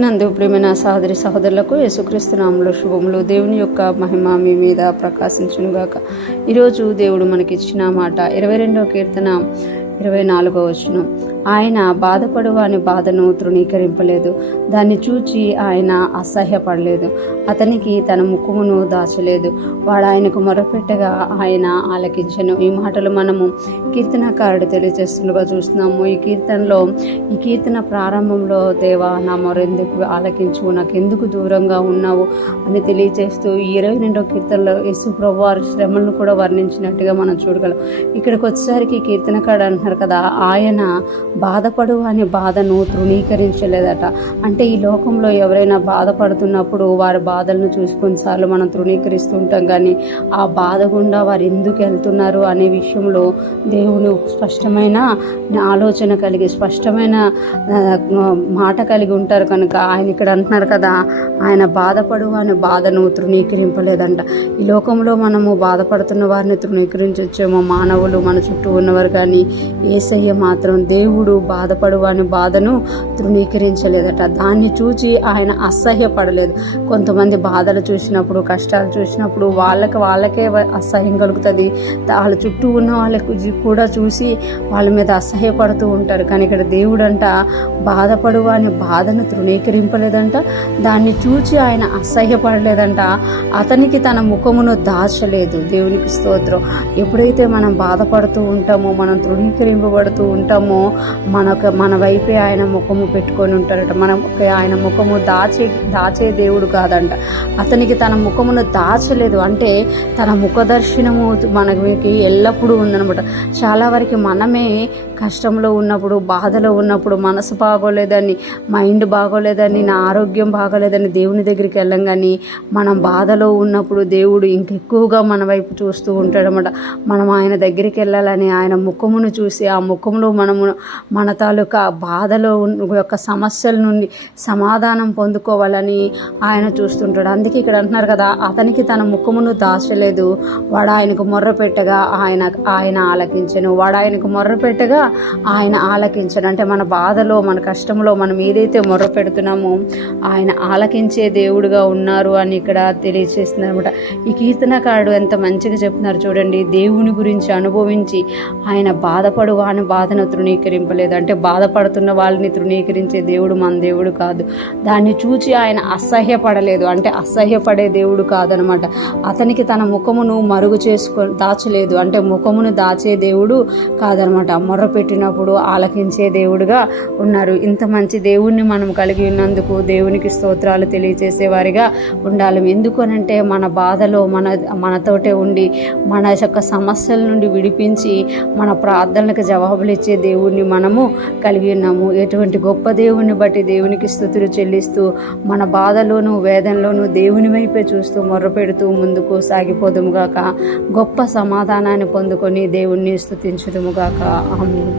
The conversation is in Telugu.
నందు ప్రియమైన సహోదరి సహోదరులకు యేసుక్రీస్తు నామములో శుభములు. దేవుని యొక్క మహిమ మీ మీద ప్రకాశించునుగాక. ఈరోజు దేవుడు మనకిచ్చిన మాట 22వ కీర్తన 24వ వచనం. ఆయన బాధపడు వాని బాధను తృణీకరింపలేదు, దాన్ని చూచి ఆయన అసహ్యపడలేదు, అతనికి తన ముఖమును దాచలేదు, వాడు ఆయనకు మొరపెట్టగా ఆయన ఆలకించెను. ఈ మాటలు మనము కీర్తనకారుడు తెలియజేస్తుండగా చూస్తున్నాము. ఈ కీర్తన ప్రారంభంలో దేవా నా మొరెందుకు ఆలకించు, నాకెందుకు దూరంగా ఉన్నావు అని తెలియజేస్తూ ఈ 22వ కీర్తనలో యేసు ప్రభువు వారి శ్రమలను కూడా వర్ణించినట్టుగా మనం చూడగలం. ఇక్కడికి వచ్చేసరికి కీర్తనకారుడు అంటున్నారు కదా, ఆయన బాధపడు అని బాధను తృణీకరించలేదట. అంటే ఈ లోకంలో ఎవరైనా బాధపడుతున్నప్పుడు వారి బాధలను చూసి కొన్నిసార్లు మనం తృణీకరిస్తూ ఉంటాం, కానీ ఆ బాధ గుండా వారు ఎందుకు వెళ్తున్నారు అనే విషయంలో దేవుడు స్పష్టమైన ఆలోచన కలిగి స్పష్టమైన మాట కలిగి ఉంటారు. కనుక ఆయన ఇక్కడ అంటున్నారు కదా, ఆయన బాధపడు అని బాధను తృణీకరింపలేదంట. ఈ లోకంలో మనము బాధపడుతున్న వారిని తృణీకరించొచ్చేమో మానవులు, మన చుట్టూ ఉన్నవారు, కానీ యేసయ్య మాత్రం దేవుడు బాధపడు అని బాధను తృణీకరించలేదట. దాన్ని చూచి ఆయన అసహ్యపడలేదు. కొంతమంది బాధలు చూసినప్పుడు, కష్టాలు చూసినప్పుడు వాళ్ళకే అసహ్యం కలుగుతుంది. వాళ్ళ చుట్టూ ఉన్న వాళ్ళకు కూడా చూసి వాళ్ళ మీద అసహ్యపడుతూ ఉంటారు. కానీ ఇక్కడ దేవుడు అంట బాధపడు అని బాధను తృణీకరింపలేదంట, దాన్ని చూచి ఆయన అసహ్యపడలేదంట, అతనికి తన ముఖమును దాచలేదు. దేవునికి స్తోత్రం. ఎప్పుడైతే మనం బాధపడుతూ ఉంటామో, మనం తృణీకరింపబడుతూ ఉంటామో, మన వైపే ఆయన ముఖము పెట్టుకొని ఉంటారట. ఆయన ముఖము దాచే దేవుడు కాదంట. అతనికి తన ముఖమును దాచలేదు, అంటే తన ముఖ దర్శనము మనకి ఎల్లప్పుడూ ఉందనమాట. చాలా వరకు మనమే కష్టంలో ఉన్నప్పుడు, బాధలో ఉన్నప్పుడు, మనసు బాగోలేదని, మైండ్ బాగోలేదని, నా ఆరోగ్యం బాగోలేదని దేవుని దగ్గరికి వెళ్ళం, కానీ మనం బాధలో ఉన్నప్పుడు దేవుడు ఇంకెక్కువగా మన వైపు చూస్తూ ఉంటాడనమాట. మనం ఆయన దగ్గరికి వెళ్ళాలని ఆయన ముఖమును చూసి ఆ ముఖంలో మన తాలూకా బాధలో యొక్క సమస్యల నుండి సమాధానం పొందుకోవాలని ఆయన చూస్తుంటాడు. అందుకే ఇక్కడ అంటున్నారు కదా, అతనికి తన ముఖమును దాచలేదు, వాడు ఆయనకు మొర్ర పెట్టగా ఆయన ఆలకించను. వాడు ఆయనకు మొర్ర పెట్టగా ఆయన ఆలకించను. అంటే మన బాధలో, మన కష్టంలో మనం ఏదైతే మొర్ర పెడుతున్నామో ఆయన ఆలకించే దేవుడుగా ఉన్నారు అని ఇక్కడ తెలియజేస్తున్నారు అనమాట. ఈ కీర్తనకారుడు ఎంత మంచిగా చెప్తున్నారు చూడండి. దేవుని గురించి అనుభవించి ఆయన బాధపడు వాని బాధను తృణీకరింపలేదు. అంటే బాధపడుతున్న వాళ్ళని తృణీకరించే దేవుడు మన దేవుడు కాదు. దాన్ని చూచి ఆయన అసహ్యపడలేదు, అంటే అసహ్యపడే దేవుడు కాదనమాట. అతనికి తన ముఖమును మరుగు దాచలేదు, అంటే ముఖమును దాచే దేవుడు కాదనమాట. మొర్ర పెట్టినప్పుడు ఆలకించే దేవుడుగా ఉన్నారు. ఇంత మంచి దేవుణ్ణి మనం కలిగి ఉన్నందుకు దేవునికి స్తోత్రాలు తెలియజేసేవారిగా ఉండాలి. ఎందుకనంటే మన బాధలో మనతోటే ఉండి మన యొక్క సమస్యల నుండి విడిపించి మన ప్రార్థనలకు జవాబులు ఇచ్చే దేవుణ్ణి మనము కలిగి ఉన్నాము. ఎటువంటి గొప్ప దేవుని బట్టి దేవునికి స్తుతులు చెల్లిస్తూ మన బాధలోను వేదనలోను దేవుని వైపే చూస్తూ మొర్రపెడుతూ ముందుకు సాగిపోదుముగాక. గొప్ప సమాధానాన్ని పొందుకొని దేవుణ్ణి స్తుతించుదుముగాక. ఆమేన్.